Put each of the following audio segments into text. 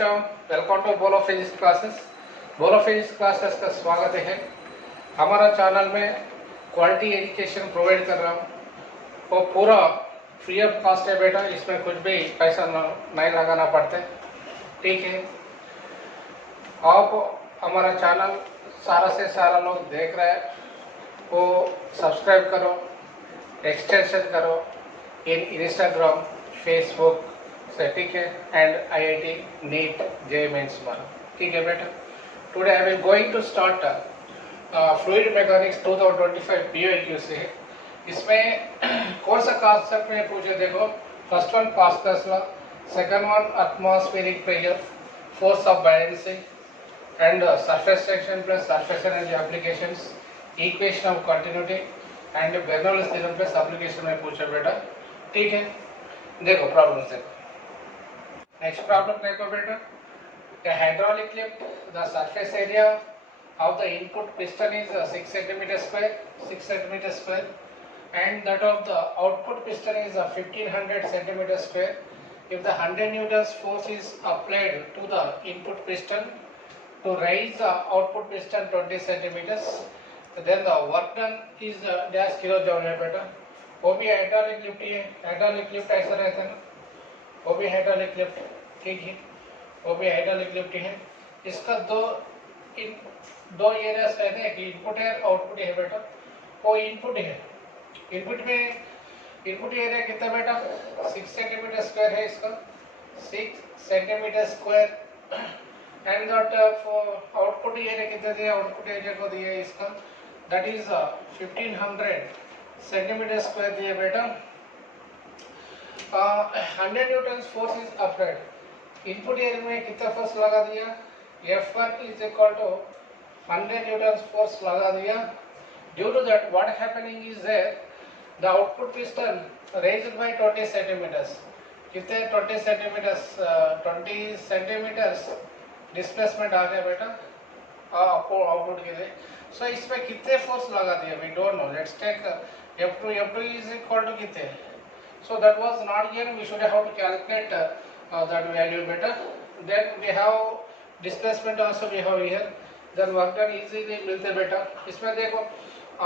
बच्चों, welcome to बोलो physics classes. बोलो फिजिक्स क्लासेस का स्वागत है। हमारा चैनल में क्वालिटी एजुकेशन प्रोवाइड कर रहा हूँ, वो पूरा फ्री ऑफ कॉस्ट है बेटा। इसमें कुछ भी पैसा नहीं लगाना पड़ता, ठीक है। आप हमारा चैनल सारा से सारा लोग देख रहे हैं, वो सब्सक्राइब करो, एक्सटेंशन करो इन इंस्टाग्राम, फेसबुक से, ठीक है, and IIT NEET JEE mains मानो, ठीक है बेटा। Today I will going to start fluid mechanics 2025 PYQ से। इसमें कौन सा कॉन्सेप्ट में पूछे देखो। First one Pascal's law, second one atmospheric pressure, force of balancing and surface tension plus surface energy applications, equation of continuity and Bernoulli's theorem plus application में पूछे बेटा, ठीक है। देखो प्रॉब्लम देखो। नेक्स्ट प्रॉब्लम देखो बेटा। A hydraulic lift, the surface area of the input piston is 6 cm square, and that of the output piston is 1500 cm square. If the 100 newtons force is applied to the input piston to raise the output piston 20 centimeters, then the work done is dash kilojoule है बेटा। वो भी hydraulic lift है, hydraulic lift ऐसा रहता है ना, वो भी हाइड्रोलिक लिफ्ट, ठीक है, वो भी हाइड्रोलिक लिफ्ट है। इसका दो एरियाज रहते हैं कि इनपुट है आउटपुट है बेटा। वो इनपुट है, इनपुट में इनपुट एरिया कितना बेटा 6 सेंटीमीटर स्क्वायर है इसका, 6 centimetre square. And that output area कितना दिया, आउटपुट एरिया को दिया इसका, दैट इज 1500 सेंटीमीटर स्क्वायर दिया बेटा। 100 newton force is applied, input area में कितना फोर्स लगा दिया, F1 is equal to 100 newton force लगा दिया। Due to that what happening is there, the output piston raised by 20 centimetres, कितने 20 सेंटीमीटर्स, 20 सेंटीमीटर्स डिस्प्लेसमेंट आ गया बेटा आउटपुट के लिए। सो इसमें कितने फोर्स लगा दिया we don't know, let's take F2 is equal to कितने। So that was not given, we should have to calculate that value better. Then we have displacement also we have here, then work done easily मिलते बेटा। इसमें देखो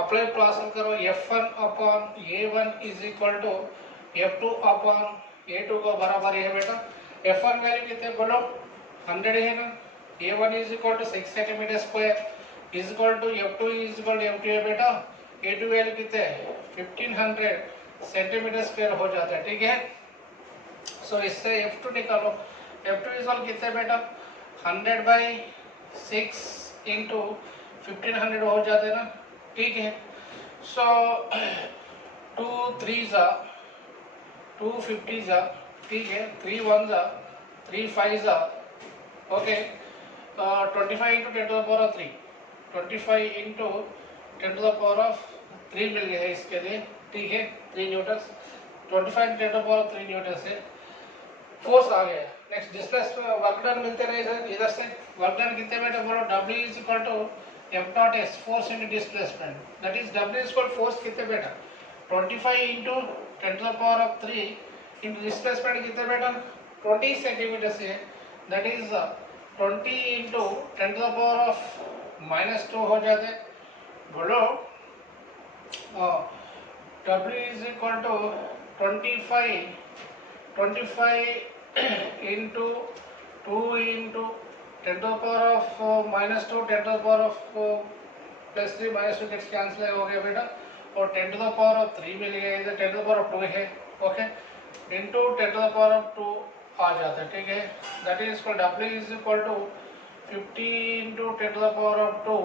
apply प्लासन करो, F1 upon A1 is equal to F2 upon A2 को बराबर है बेटा। F1 वैल्यू कितने बोलो 100 है ना, A1 is equal to 6 centimetre square is equal to F2 is equal to F2 है बेटा। A2 वैल्यू कितने 1500 सेंटीमीटर स्क्वायर हो जाता है, ठीक है। सो इससे F2 निकालो, F2 इक्वल कितने बेटा 100/6 इंटू 1500 हो जाते हैं ना, ठीक है। सो 2 3 जा 250 जा, ठीक है, 3 1 जा 3 5 जा, okay. 25 into 10 to the power of 3, 25 into 10 to the power of 3 मिल गया है इसके लिए, ठीक है। 3 newton, 25 10 to the power 3 newton से फोर्स आ गया। नेक्स्ट डिस्प्लेसमेंट वर्क डन मिलते रहे इधर से, वर्क डन कितने बेटा बोलो W is equal to F0s force into displacement, that is W is equal force कितने बेटा 25 into 10 to the power of 3 into displacement कितने बेटा 20 सेंटीमीटर से, that is 20 into 10 to the power of -2 हो जाते बोलो। W is equal to 25 into 2 into 10 to the power of -2, 10 to the power of +3 -2 gets cancel हो गया बेटा, और 10 to the power of 3 मिल गया, इधर 10 to the power of 2 है, okay, into 10 to the power of 2 आ जाता है, ठीक है। That is equal W is equal to 50 into 10 to the power of 2,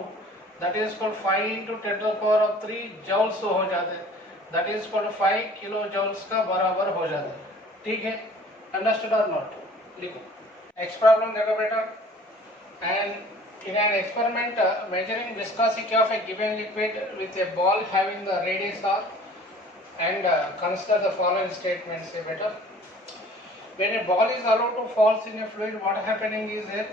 that is equal 5 into 10 to the power of 3 joules हो जाते हैं, that is equal to 5 kilo joules का बराबर हो जाता है, ठीक है। अंडरस्टूड और नॉट, लिखो। नेक्स्ट प्रॉब्लम देखो बेटा। And in an experiment measuring viscosity of a given liquid with a ball having the radius r and consider the following statements है बेटा। When a ball is allowed to falls in a fluid, what happening is here,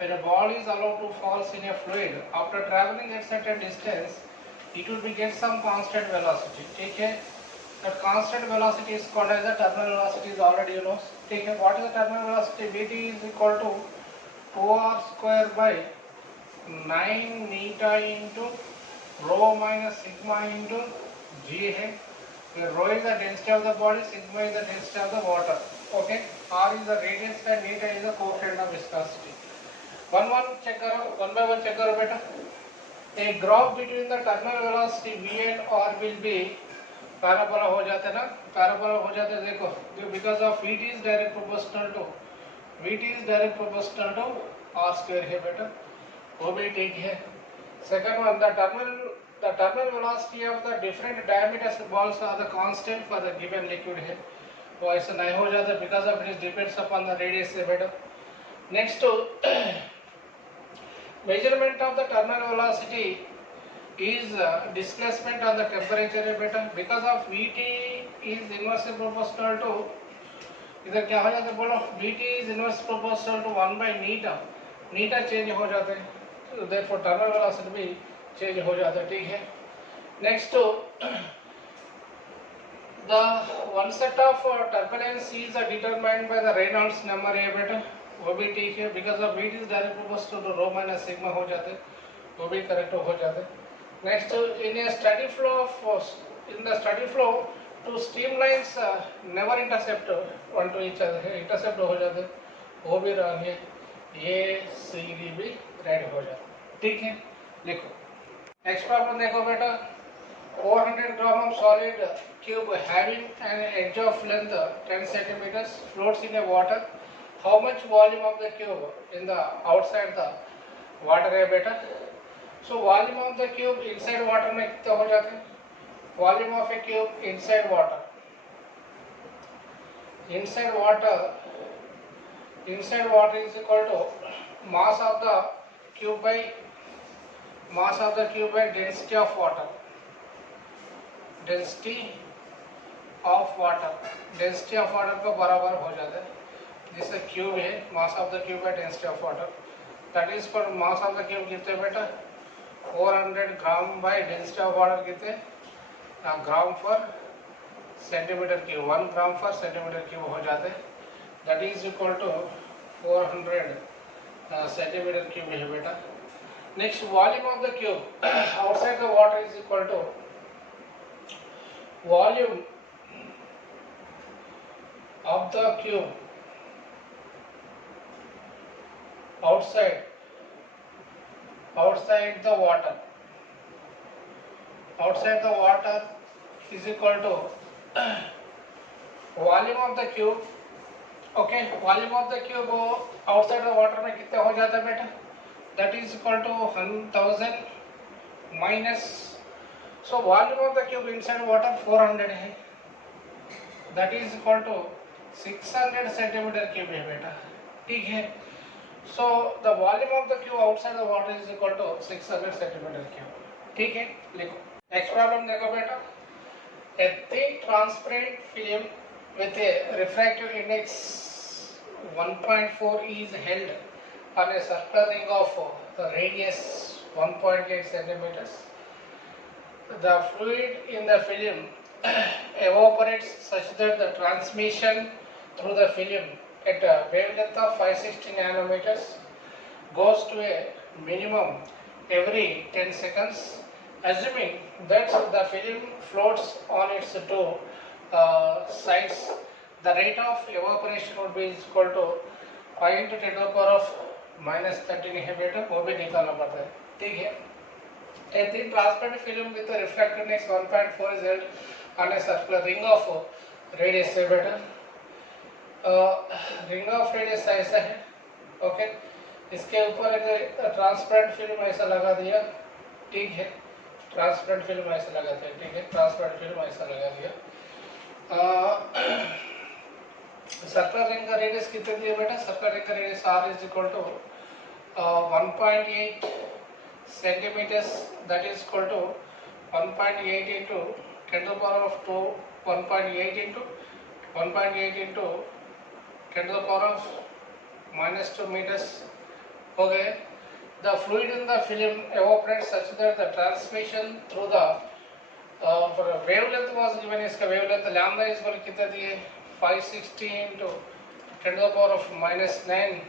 when a ball is allowed to falls in a fluid after traveling at certain distance, it will be get some constant velocity, ठीक है। That constant velocity is called as the terminal velocity, is already you know. Take what is the terminal velocity? Vt is equal to 2r square by 9 neta into rho minus sigma into g है, where rho is the density of the body, sigma is the density of the water. Okay, r is the radius and neta is the coefficient of viscosity. One check करो, one by one check करो बेटा. A graph between the terminal velocity v and r will be parabola हो जाते ना, parabola हो जाते देखो, because of Vt is direct proportional to r square है बेटा, वो भी ठीक है. Second one, the terminal velocity of the different diameters balls are the constant for the given liquid है, वो ऐसा नहीं हो जाता because of it depends upon the radius है बेटा. Next measurement of the terminal velocity is displacement on the temperature है बेटा, because of Vt is inversely proportional to, इधर क्या हो जाता है बोलो, Vt is inversely proportional to 1 by neta change हो जाते हैं, so therefore terminal velocity भी चेंज हो जाता है. ठीक है. Next the one set of turbulence is determined by the Reynolds number है बेटा, वो भी ठीक है, because of Vt is direct proportional to rho minus sigma हो जाते हैं, वो भी करेक्ट हो जाते हैं. Next in the study flow two streamlines never intercept one to each other, intercept हो जाते हैं, वो भी रंग है, ये सी डी भी रेड हो जाता है. ठीक है. देखो नेक्स्ट प्रॉब्लम देखो बेटा, 400 gram of solid cube having an edge of length 10 centimeters floats in a water. How much volume of the cube in the outside the water है बेटा? So volume of the cube inside water में कितना हो जाता है? Volume of a cube inside water is equal to mass of the cube by density of water. Density of water को बराबर हो जाता है, जिससे क्यूब है mass of the cube by density of water, that is for mass of the cube कितने बेटा 400 gram by density of water कितने ग्राम पर सेंटीमीटर क्यूब, 1 gram पर सेंटीमीटर क्यूब हो जाते हैं, that is equal to 400 centimetre cube है बेटा. Next volume of the cube outside the water is equal to volume of the cube outside the water is equal to volume of the cube. Okay, volume of the cube outside the water में कितना हो जाता है बेटा? That is equal to 1000 minus, so volume of the cube inside water 400 है, that is equal to 600 centimeter cube है बेटा. ठीक है. So the volume of the cube outside the water is equal to 600 centimeter cube. ठीक है. लिखो next problem देखो बेटा, a thin transparent film with a refractive index 1.4 is held on a circular ring of radius 1.8 centimeters. The fluid in the film evaporates such that the transmission through the film at a wavelength of 560 nanometers goes to a minimum every 10 seconds. Assuming that the film floats on its two sides, the rate of evaporation would be equal to 5 into 10 to the power of minus 13 है बेटा, वो भी निकालना पड़ता है. ठीक है. A thin transparent film with a refractive index 1.4 is held on a circular ring of radius है बेटा. रिंग ऑफ रेडियस ऐसा है. ओके, इसके ऊपर एक ट्रांसपेरेंट फिल्म ऐसा लगा दिया. ठीक है, ट्रांसपेरेंट फिल्म ऐसा लगाते हैं. ठीक है, ट्रांसपेरेंट फिल्म ऐसा लगा दिया. सर्कुलर रिंग का रेडियस कितने दिए बेटा? सर्कुलर रिंग का radius r is equal to 1.8 centimeters, that is equal to 1.8 into 10 to the power of 2, 1.8 into 10 to the power of minus 2 meters. Okay, the fluid in the film evaporates such that the transmission through the wavelength was given, इसका wavelength lambda is equal कितना दिए 560 into 10 to the power of minus 9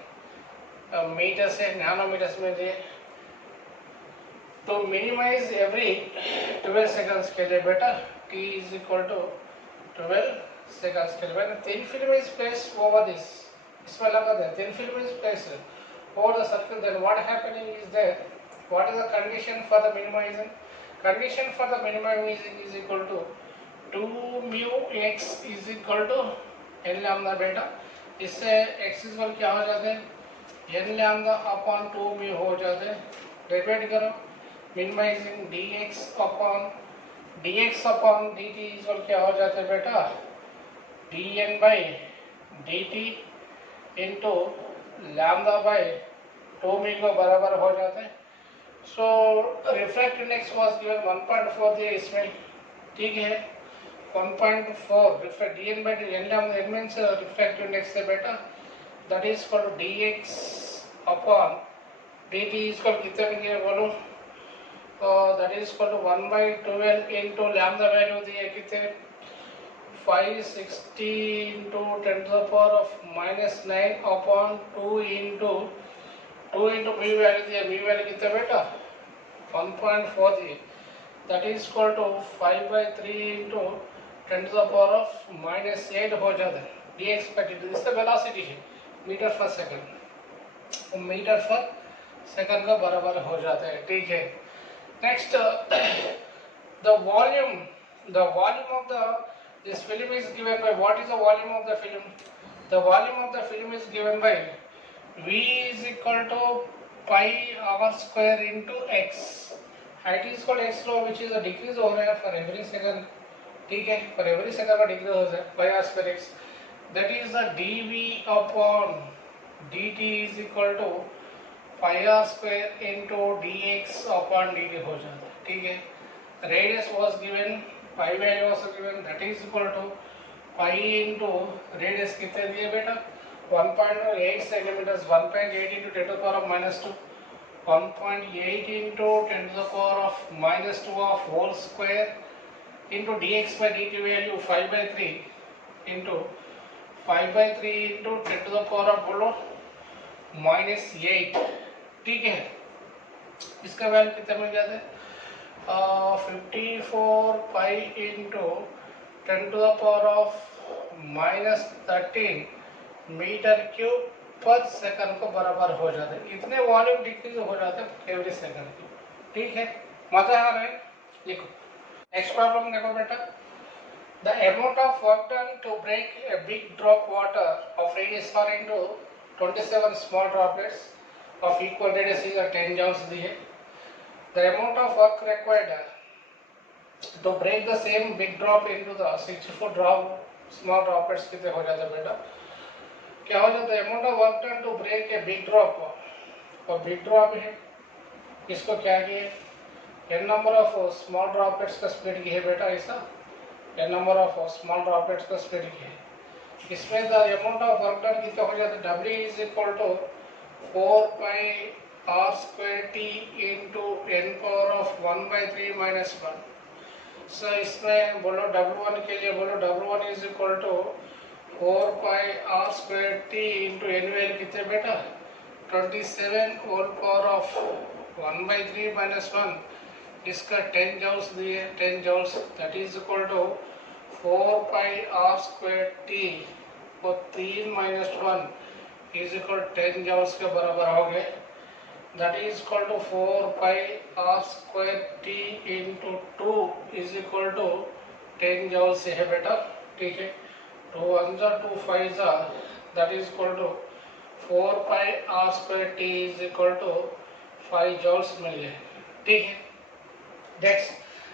meters है nanometers में दिए. To minimize every 12 seconds के लिए बेटा t is equal to 12 seconds के लिए. When thin film is placed over this, इसमें लगा दे thin film is placed over the circle, then what happening is that what is the condition for the minimizing? Condition for the minimizing is equal to 2 mu x is equal to n lambda बेटा. इससे x is equal क्या हो जाते हैं n lambda upon 2 mu हो जाते हैं. Repeat करो, minimizing dx upon dt is equal क्या हो जाते हैं बेटा dn by dt into lambda by 2 mu को बराबर हो जाता है. So refractive index was given 1.4 दिए इसमें, ठीक है 1.4 refract dn by n lambda n means refractive index है बेटा, that is equal to dx upon dt is equal कितने में दिए बोलो, that is equal to 1 by 12 into lambda value दिए कितने 560 into 10 to the power of minus 9 upon 2 into mu value दिया, mu value कितना बेटा 1.4 दिए, that is equal to 5 by 3 into 10 to the power of minus 8 हो जाता है. dx by dt इसका वेलोसिटी है मीटर पर सेकंड, मीटर पर सेकंड का बराबर हो जाता है, ठीक है. Next the volume of the this film is given by, what is the volume of the film? The volume of the film is given by V is equal to pi r square into x. Height is called x rho, which is a decrease हो रहा है for every second, ठीक है for every second का decrease हो रहा है pi r square x. That is the dv upon dt is equal to pi r square into dx upon dt हो जाता है, ठीक है. Radius was given, pi value was given, that is equal to pi into radius कितने दिए बेटा 1.8 centimeters, 1.8 into 10 to the power of minus 2, 1.8 into 10 to the power of minus 2 of whole square into dx by dt value 5 by 3 into 5 by 3 into 10 to the power of बोलो minus 8, ठीक है. इसका value कितना मिल जाता है 54 pi into 10 to the power of minus 13 metre cube पर second को बराबर हो जाते हैं. इतने वॉल्यूम डिक्रीज हो जाते हैं एवरी सेकंड की, ठीक है. मजा आ रहा है. देखो नेक्स्ट प्रॉब्लम देखो बेटा. The amount of work done to break a big drop water of radius r into 27 small droplets of equal radius is 10 joules दी है. The amount of work required to break the same big drop into the 64 drop small droplets कितने हो जाते हैं बेटा, क्या हो जाता है amount of work done to break a big drop, और बिग ड्रॉप है इसको क्या किए n number of small droplets का स्प्लिट किया है बेटा, ऐसा n number of small droplets का स्प्लिट किया है. इसमें the amount of work done कितना हो जाता है w is equal to 4 pi r square t into n power of 1 by 3 minus 1. So इसमें बोलो w1 के लिए बोलो w1 is equal to 4 pi r square t into n value कितने बेटा 27 whole power of 1 by 3 minus 1. इसका 10 joules दिए 10 joules, that is equal to 4 pi r square t और 3 minus 1 is equal to 10 joules के बराबर हो गए. That is equal to 4 pi r square t into 2 is equal to 10 joules से है बेटा, ठीक है. 2 1 2 5 that is equal to 4 pi r square t is equal to 5 joules मिल गए, ठीक है. Next,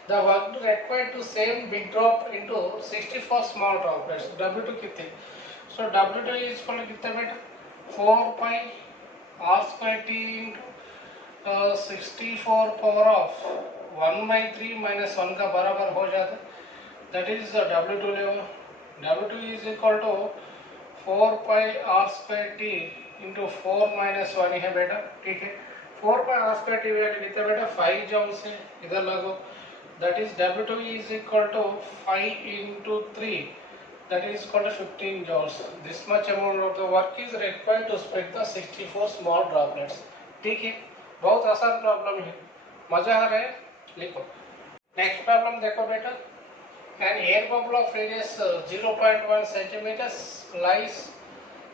the work required to same big drop into 64 small droplets. W2 कितने? So W2 is equal to कितने बेटा 4 pi r square t into 64 power of 1 by 3 minus 1 का बराबर हो जाता है. That is the W2 level. W2 is equal to 4 pi r square t into 4 minus 1 है बेटा, ठीक है. 4 pi r square t value कितना बेटा 5 joules है, इधर लगो that is W2 is equal to 5 into 3, that is equal to 15 joules. This much amount of the work is required to split the 64 small droplets. ठीक है, बहुत आसान problem है, मजा आ रहा है, लिखो। नेक्स्ट प्रॉब्लम देखो बेटा, an air bubble of radius 0.1 centimeters lies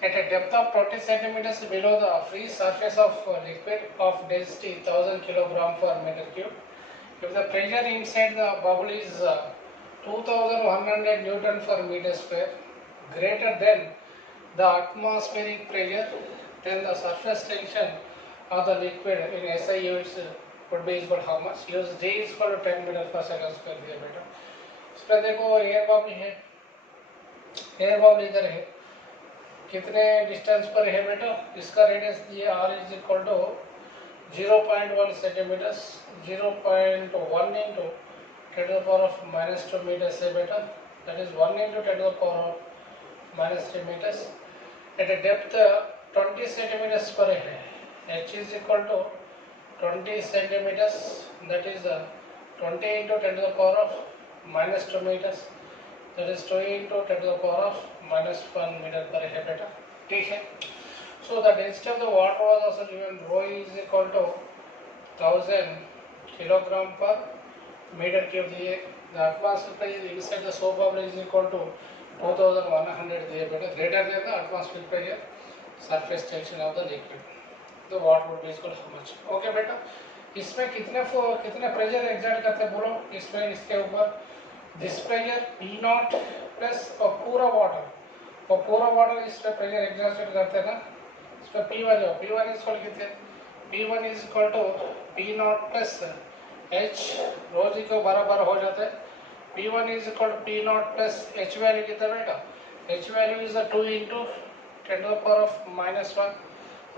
at a depth of 20 centimeters below the free surface of liquid of density 1000 kilogram per meter cube. If the pressure inside the bubble is 2100 Newton per meter square, greater than the atmospheric pressure, then the surface tension of the liquid in SI units would be equal to how much? Use G is equal to 10 meter per second square दिया बेटा। इसमें देखो air bubble है, air bubble इधर है, कितने distance पर है बेटा? इसका रेडियस दिया R is equal to 0.1 centimetre, 0.1 into 10 to the power of minus 2 meters है बेटा, that is 1 into 10 to the power of minus 3 meters at a depth 20 centimeters पर है। H is equal to 20 centimeters, that is 20 into 10 to the power of minus 2 meters, that is 2 into 10 to the power of minus 1 meter per है बेटा, ठीक है। So the density of the water was also given, rho is equal to 1000 kilogram per meter cube दिए, the atmosphere pressure inside the soap bubble is equal to 2100 दिए बेटा, greater than the atmospheric pressure, surface tension of the liquid, the water would be equal how much? Okay बेटा, इसमें कितने pressure exert करते हैं बोलो, इसमें इसके ऊपर this pressure P naught plus और पूरा वाटर इस पे प्रेशर एग्जर्ट करते हैं ना, इस पे P1 जो P1 इज इक्वल कितने, P1 is equal to P naught plus H रोज ही को बराबर हो जाता है, P1 is equal to P naught plus H value कितना बेटा, H value is 2 into 10 to the power of minus 1,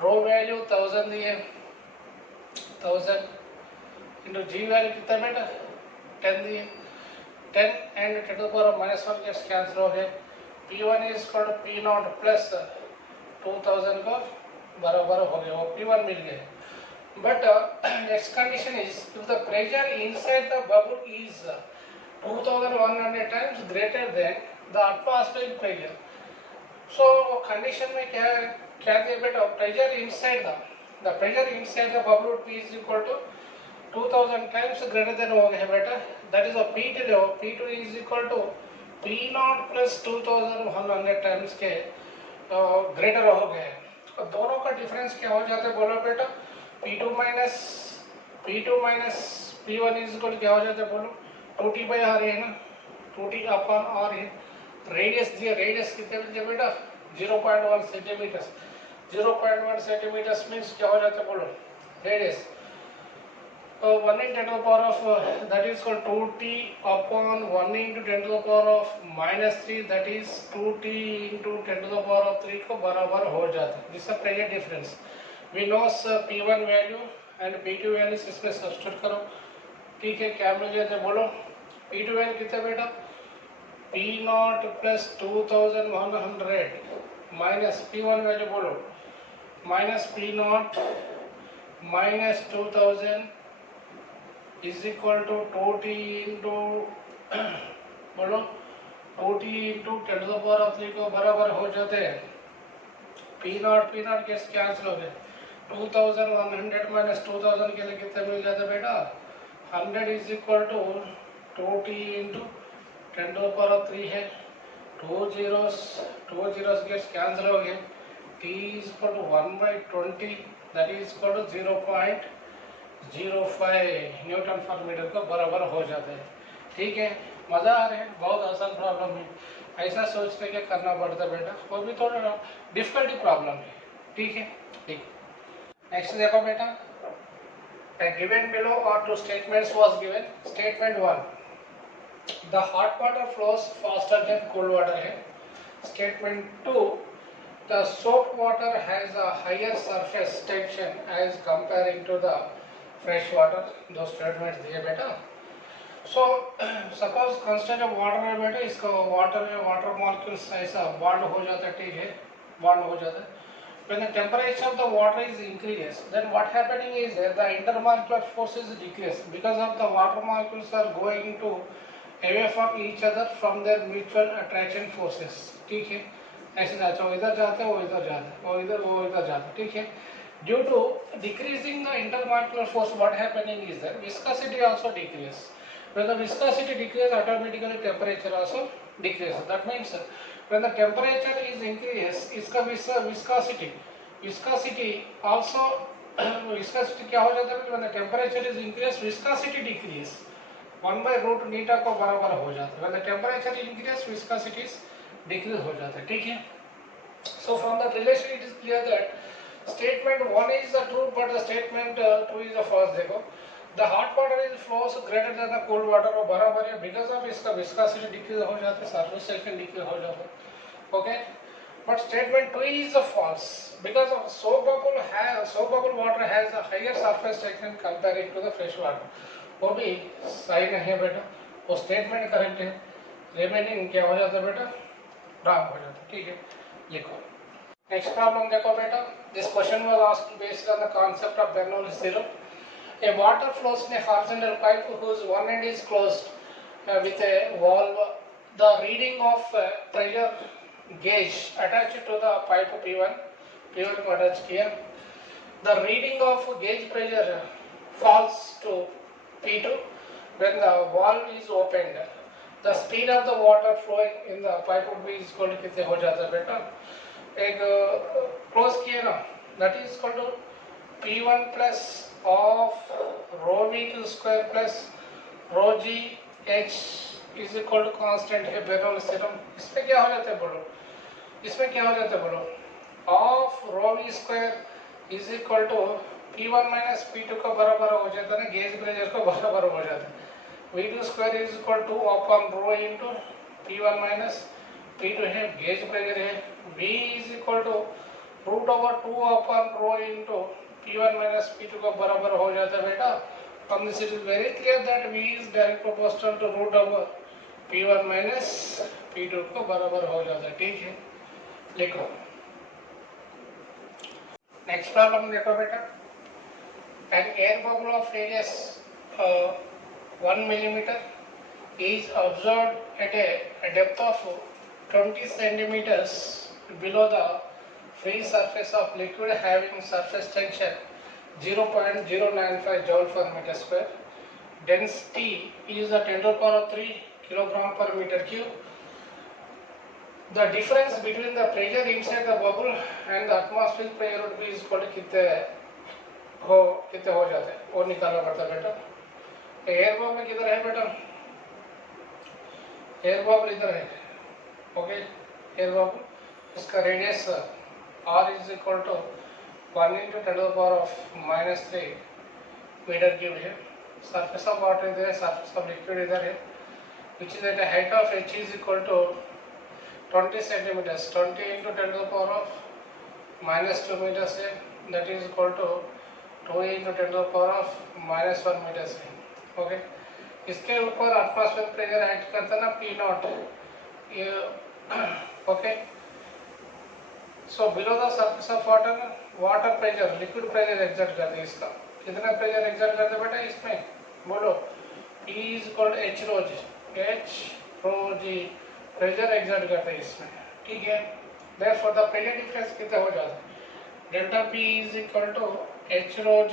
rho value 1000 दिए, 1000 into G वैल्यू कितना बेटा 10 दिए, 10 and 10 to the power of minus 1 gets cancel हो गए, P1 is equal to P naught plus 2000 को बराबर हो गया, वो P1 मिल गए। But next condition is if the pressure inside the bubble is 2100 times greater than the atmospheric pressure. So condition में क्या दिया बेटा, pressure inside the bubble would be is equal to 2000 times greater than हो गया बेटा, that is a P2 P2 is equal to P naught plus 2100 times के greater हो गए, तो दोनों का डिफरेंस क्या हो जाता है बोलो बेटा, P2 minus P1 is equal क्या हो जाता है बोलो, 2T बाई R है ना, 2T अपॉन R है, रेडियस दिया, रेडियस कितने दिया बेटा 0.1 सेंटीमीटर, 0.1 सेंटीमीटर मीन्स क्या हो जाता है बोलो radius, 1 into 10 to the power of that is called 2T upon 1 into 10 to the power of minus 3, that is 2T into 10 to the power of 3 को बराबर हो जाता है। This is a pressure difference. We know P1 value and P2 values इसमें substitute करो, ठीक है, क्या मिल जाता है बोलो, P2 वैल्यू कितना बेटा P naught plus 2100 minus P1 value बोलो minus P naught minus 2000 is equal to 2T into बोलो 2T into 10 to the power of 3 को बराबर हो जाते हैं, P नॉट कैसे कैंसिल हो गए, 2100 माइनस 2000 के लिए कितने मिल जाते बेटा 100 is equal to 2T into 10 to the power of 3 है, 2 zeros gets कैंसिल हो गए, T is equal to 1 by 20, that is equal to 0.05 Newton पर मीटर को बराबर हो जाता है, ठीक है, मजा आ रहा है, बहुत आसान प्रॉब्लम है, ऐसा सोचने के करना पड़ता है बेटा, वो भी थोड़ा डिफिकल्टी प्रॉब्लम है, ठीक है, ठीक। नेक्स्ट देखो बेटा, गिवन बिलो और two statements was given, statement 1 the hot water flows faster than cold water है, statement 2 the soap water has a higher surface tension as comparing to the fresh water, दो statements दिए बेटा। So suppose constant of water है बेटा, इसका water में water molecules ऐसा bond हो जाता है, ठीक है, बॉन्ड हो जाता है, when the temperature of the water is increased, then what happening is that the intermolecular force is decreased because of the water molecules are going to away from each other from their mutual attraction forces. ठीक है, ऐसे जाते वो इधर जाते वो इधर जाते वो इधर जाते, ठीक है. Due to decreasing the intermolecular force, what happening is that viscosity also decreases. When the viscosity decreases, automatically temperature also decreases. That means when the temperature is increased, इसका viscosity also viscosity क्या हो जाता है? When the temperature is increased, viscosity decrease. 1 by root नीटा को बराबर हो जाता है. When the temperature increases, viscosity decrease हो जाता है, ठीक है. So from that relation, it is clear that statement 1 is the true, but the statement 2 is the false. देखो, the hot water is flows greater than the cold water, वो बराबर है. Because of इसका viscosity decrease हो जाता है, surface tension decrease हो जाता है. Okay, but statement 2 is the false because of soap bubble water has a higher surface tension compared to the fresh water. वो भी सही नहीं है बेटा, वो statement correct है, remaining क्या हो जाता है बेटा, wrong हो जाता है, ठीक है. लिखो. Next problem देखो बेटा. This question was asked based on the concept of Bernoulli's theorem. A water flows in a horizontal pipe whose one end is closed with a valve. The reading of pressure gauge attached to the pipe P1 को attach किया. The reading of gauge pressure falls to P2 when the valve is opened. The speed of the water flowing in the pipe would be equal to कितने हो जाता है बेटा? एक close किए ना, that is equal to P1 plus of rho V2 square plus rho G H is equal to constant है Bernoulli's theorem. इसमें क्या हो जाता है बोलो? इसमें क्या हो जाता है बोलो? Of rho V square is equal to P1 minus P2 का बराबर हो जाता है ना, गेज प्रेशर को बराबर हो जाता है. V2 square is equal to upon rho into P1 minus P2 है, गेज प्रेशर है. V is equal to root over 2 upon rho into P1 minus P2 का बराबर हो जाता है बेटा. From this it is very clear that V is direct proportional to root over P1 minus P2 को बराबर हो जाता है, ठीक है. लिखो. Next problem देखो बेटा. An air bubble of radius 1 millimeter is observed at a depth of 20 centimeters below the free surface of liquid having surface tension 0.095 joule per meter square. Density is the 10 to the power of 3 kilogram per meter cube. The difference between the pressure inside the bubble and the atmospheric pressure would be equal to कितने हो जाते हैं, वो निकालना पड़ता है बेटा. Air bubble किधर है बेटा? एयर बबल इधर है. ओके, एयर बबल इसका radius r is equal to 1 into 10 to the power of minus 3 metre cube है. सरफेस ऑफ वाटर इधर है, सरफेस ऑफ लिक्विड इधर है, which is at a height of h is equal to 20 centimeters. 20 into 10 to the power of minus 2 meters है, that is equal to 2 into 10 to the power of minus 1 meters है. Okay, इसके ऊपर atmosphere pressure act करता है ना P not. Okay, so below the surface of water pressure liquid pressure exert करते हैं. इसका कितना प्रेशर एग्जर्ट करते हैं बेटा? इसमें बोलो P is equal to H rho G pressure exert करते हैं इसमें, ठीक है. देयरफॉर द प्रेशर डिफरेंस कितना हो जाता है? Delta P is equal to H rho G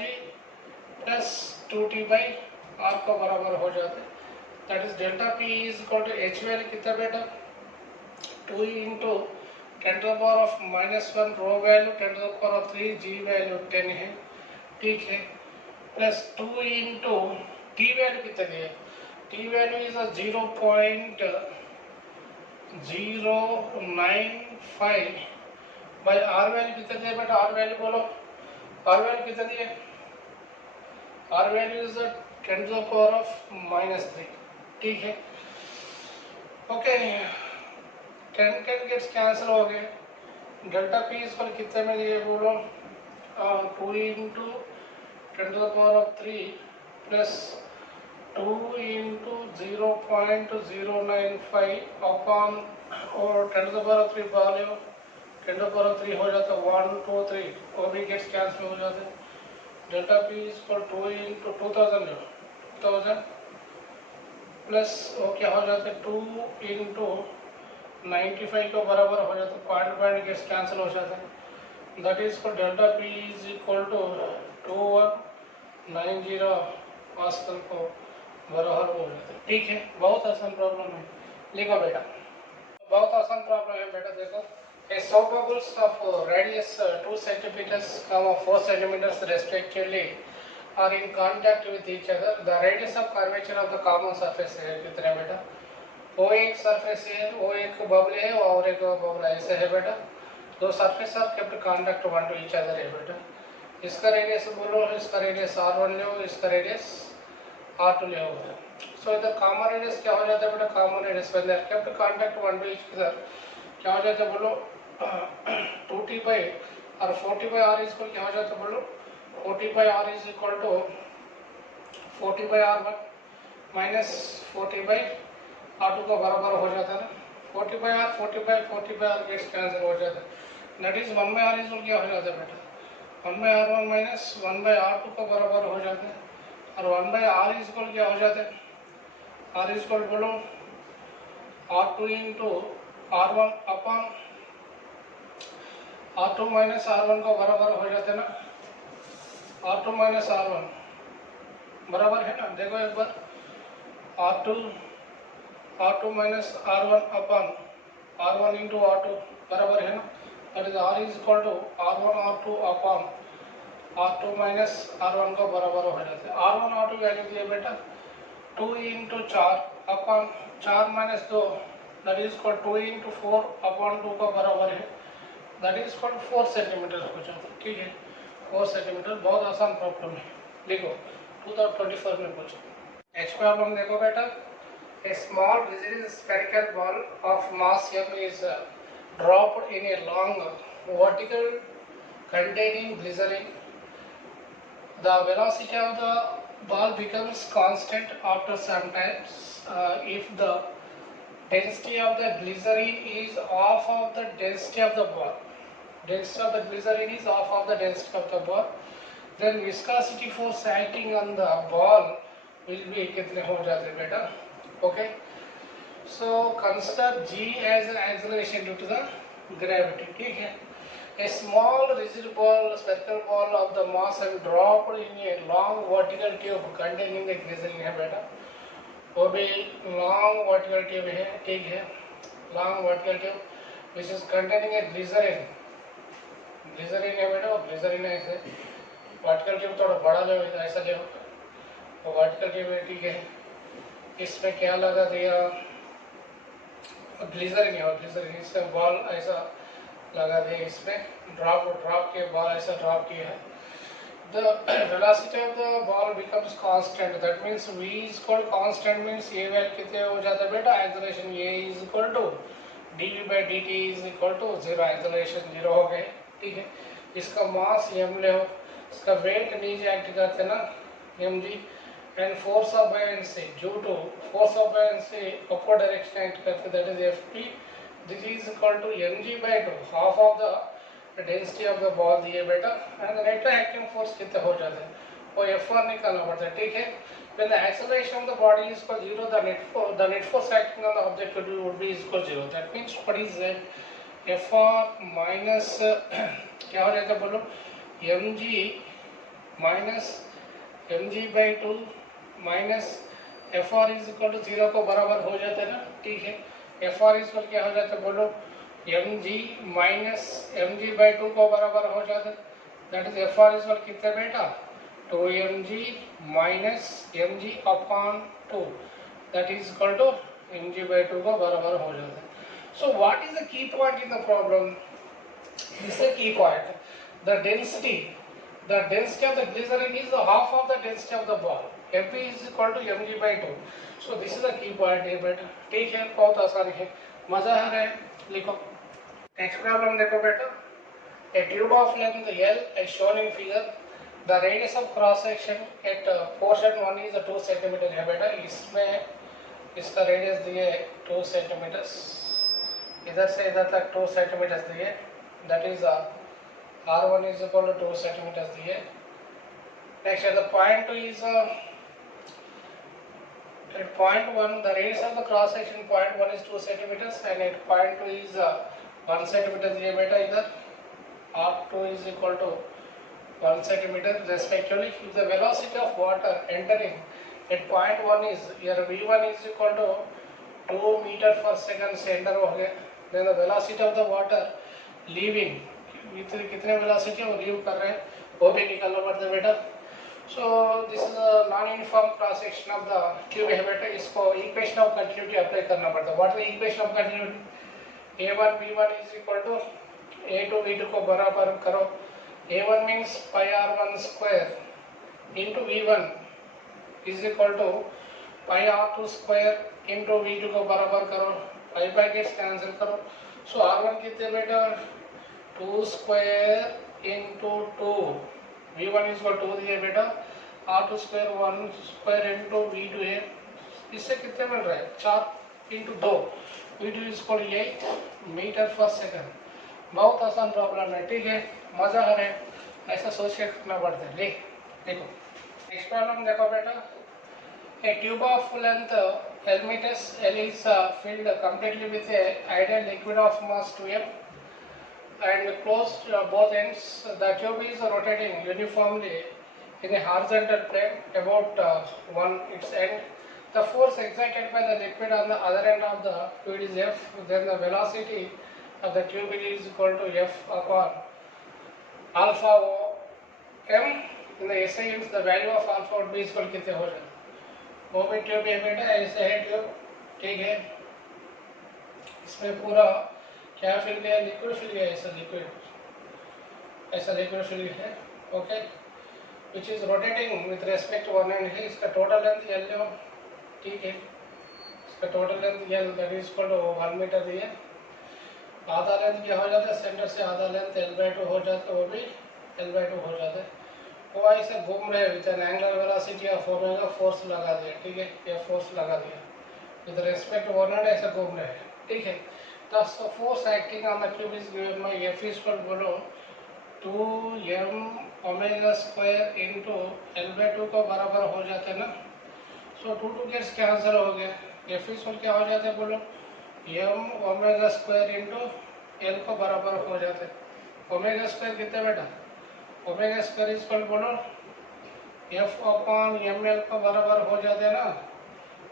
plus 2T by R को बराबर हो जाता है. That is delta P is equal to H value कितना बेटा? 2 into 10 to the power of minus 1 rho value 10 to the power of 3 G value 10 है, ठीक है, प्लस 2 into T वैल्यू कितना दिया है? T value is 0.095 by R value कितना दिया बेटा? R वैल्यू बोलो, R वैल्यू कितना दिया? R value is 10 to the power of minus 3, ठीक है. ओके, 10 गेट्स कैंसिल हो गए. डेल्टा P इस पर कितने में दिए बोलो? 2 into 10 to the power of 3 plus 2 into 0.095 upon और 10 to the power of 3 value 10 to the power of 3 हो जाता है 1 2 3 वो भी गेट्स कैंसिल हो जाते हैं. Delta P is equal 2 into 2000 plus वो क्या हो जाता है 2 इंटू 95 को बराबर हो जाता है. पॉइंट पॉइंट गेट्स कैंसिल हो जाता है. That is for delta P is equal to 2190 pascal को बराबर हो जाता है. ठीक है, बहुत आसान प्रॉब्लम है. लिखो बेटा, बहुत आसान प्रॉब्लम है बेटा. देखो, a soap bubbles of radius 2 centimeters, 4 centimeters respectively are in contact with each other. The radius of curvature of the common surface है कितना बेटा? वो एक सरफेस है, वो एक बबल है और एक बबल ऐसे है बेटा. दो surface are kept contact one to each other है बेटा. इसका रेडियस बोलो, इसका रेडियस r1 ले, इसका रेडियस r2 ले होगा. सो इधर कॉमन रेडियस क्या हो जाता है बेटा? Common radius when they are kept contact one to each other क्या हो जाता है बोलो? 2t by और 40 by r इज क्या हो जाता है बोलो? 40 by r is equal to 40 by r1 minus 40 by r2 का बराबर हो जाता है ना. 40 by r 40 by r gets cancel हो जाता है. That is 1 by r is क्या हो जाता है बेटा? 1 by r1 minus 1 by r2 का बराबर हो जाता है. और 1 by r इज क्या हो जाता है? r इज बोलो r2 into r1 upon r2 minus r1 का बराबर हो जाते ना. r2 माइनस r1 बराबर है ना. देखो एक बार, r2 minus r1 upon r1 into r2 बराबर है ना. That is r is equal to r1 r2 upon r2 minus r1 का बराबर हो जाता है. r1 r2 वैल्यू दिए बेटा 2 into 4 upon 4 minus 2 that is equal 2 into 4 upon 2 का बराबर है. दैट इज इक्वल 4 सेंटीमीटर हो जाता है. ठीक है, 4 सेंटीमीटर. बहुत आसान प्रॉब्लम है. लिखो 2024 में पूछो. नेक्स्ट प्रॉब्लम देखो बेटा. A small rigid spherical ball of mass m is dropped in a long vertical containing glycerin. The velocity of the ball becomes constant after some time if the density of the glycerin is half of the density of the ball. Density of the glycerin is half of the density of the ball. Then viscosity force acting on the ball will be कितने हो जाते बेटा? Okay. So consider g as an acceleration due to the gravity. ठीक है. A small rigid ball, spherical ball of the mass and dropped in a long vertical tube containing the glycerin है बेटा. वो भी long vertical tube है. ठीक है, long vertical tube which is containing a glycerin. Glycerin है बेटा. Glycerine है ऐसे. वर्टिकल ट्यूब थोड़ा बड़ा ले, ऐसा ले, वो वर्टिकल ट्यूब है. ठीक है, इसमें क्या लगा दिया? ग्लिसरीन है. ग्लिसरीन इसमें बॉल ऐसा लगा दिया. इसमें ड्रॉप के बॉल ऐसा ड्रॉप किया है. The velocity of the ball becomes constant. That means v is equal constant means ये वैल्यू कितने हो जाता है बेटा? Acceleration a is equal to dv by dt is equal to 0. Acceleration 0 हो गए. ठीक है, इसका मास m ले हो, इसका वेट नीचे एक्ट करते ना mg and force of buoyancy due to force of buoyancy upward direction act करते. That is fp. This is equal to mg by 2 half of the density of the ball दिए बेटा. And net acting force कितने हो जाते हैं? वो f1 निकालना पड़ता है. ठीक है, when the acceleration of the body is equal 0, the net force acting on the object would be equal 0. That means what is that? F minus क्या हो जाता है बोलो? mg minus mg by 2 minus fr is equal to 0 को बराबर हो जाता है ना. ठीक है, fr इज इक्वल क्या हो जाता है बोलो? mg माइनस mg by 2 को बराबर हो जाता है. That is fr is equal कितने बेटा? 2mg minus mg upon 2 that is equal to mg by 2 को बराबर हो जाता है. So what is the key point in the problem? This is the key point. The density of the glycerin is the half of the density of the ball. Mp is equal to mg by 2. So this is the key point here बेटा. ठीक है, बहुत आसान है, मजा आ रहा है. लिखो नेक्स्ट प्रॉब्लम देखो बेटा. A tube of length L as shown in figure. The radius of cross section at portion 1 is 2 centimeter है बेटा. इसमें इसका रेडियस दिए 2 सेंटीमीटर. इधर से इधर तक 2 सेंटीमीटर दिए. that is R1 is equal to 2 centimeters दिए. Next at the point 2 is at point 1 the radius of the cross section point 1 is 2 centimeters and at point 2 is 1 centimeter दिए बेटा इधर. R2 is equal to 1 centimeter respectively. If the velocity of water entering at point 1 is here V1 is equal to 2 meter per second से enter हो गया. Then the velocity of the water leaving कितने velocity वो leave कर रहे हैं वो भी निकालना पड़ता है बेटा. So this is a non-uniform cross section of the tube है बेटा. इसको equation of continuity apply करना पड़ता है. What is the equation of continuity? A1 B1 is equal to A2 V2 को बराबर करो. A1 means pi R1 square into V1 is equal to pi R2 square into V2 को बराबर करो. pi gets cancel करो. So R1 कितने बेटा 2 square into 2 V1 is equal to 2 दिए बेटा. R2 square 1 square into V2 है. इससे कितने मिल रहा है 4 into 2 V2 is equal to 8 metre पर सेकंड. बहुत आसान प्रॉब्लम है. ठीक है मजा आ रहा है ऐसा सोच के करना पड़ता है. देखो नेक्स्ट प्रॉब्लम देखो बेटा. A tube of length L meters, L is filled completely with a ideal liquid of mass 2m and closed both ends. The tube is rotating uniformly in a horizontal plane about its end. The force exerted by the liquid on the other end of the fluid is F. Then the velocity of the tube is equal to F upon alpha m. In the SI units, the value of alpha would be equal कितने हो जाए. वो भी tube है बेटा ऐसे है tube. ठीक है इसमें पूरा क्या फिल गया लिक्विड फिल गया. ऐसा लिक्विड फिल है. Okay which is rotating with respect one end है. इसका टोटल लेंथ एल लो. ठीक है इसका total length L that is equal to 1 metre दिए. आधा लेंथ क्या हो जाता है सेंटर से आधा लेंथ L/2 हो जाता है. वो भी L/2 हो जाता है. वो ऐसे घूम रहे with N angular velocity of omega. Force लगा दिया. ठीक है ये फोर्स लगा दिया विद रेस्पेक्ट वन एंड ऐसे घूम रहे हैं. ठीक है the force acting on the tube is given by F is equal below 2m omega square into L/2 को बराबर हो जाते हैं ना. सो 2 gets कैंसिल हो गया. F is equal क्या हो जाता है बोलो m omega square into L को बराबर हो जाते हैं. ओमेगा स्क्वायर कितने बेटा ओमेगा स्क्वायर इज इक्वल बोलो F अपॉन ml को बराबर हो जाते हैं ना.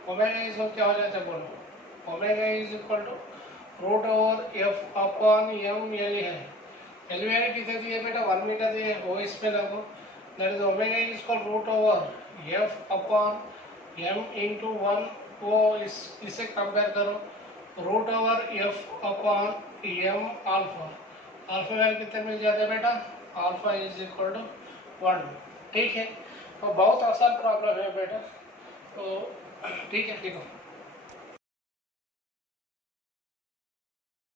ओमेगा इज क्या हो जाता है बोलो omega is equal to root over F upon ml है. एल वैल्यू कितने दिए बेटा 1 मीटर दिए. वो इस पे लगो that is omega is equal root over F upon m into 1. वो इसे कंपेयर करो root over F upon m alpha. Alpha value कितने मिल जाते हैं बेटा अल्फा इज इक्वल टू 1. ठीक है तो बहुत आसान प्रॉब्लम है बेटा. तो ठीक है.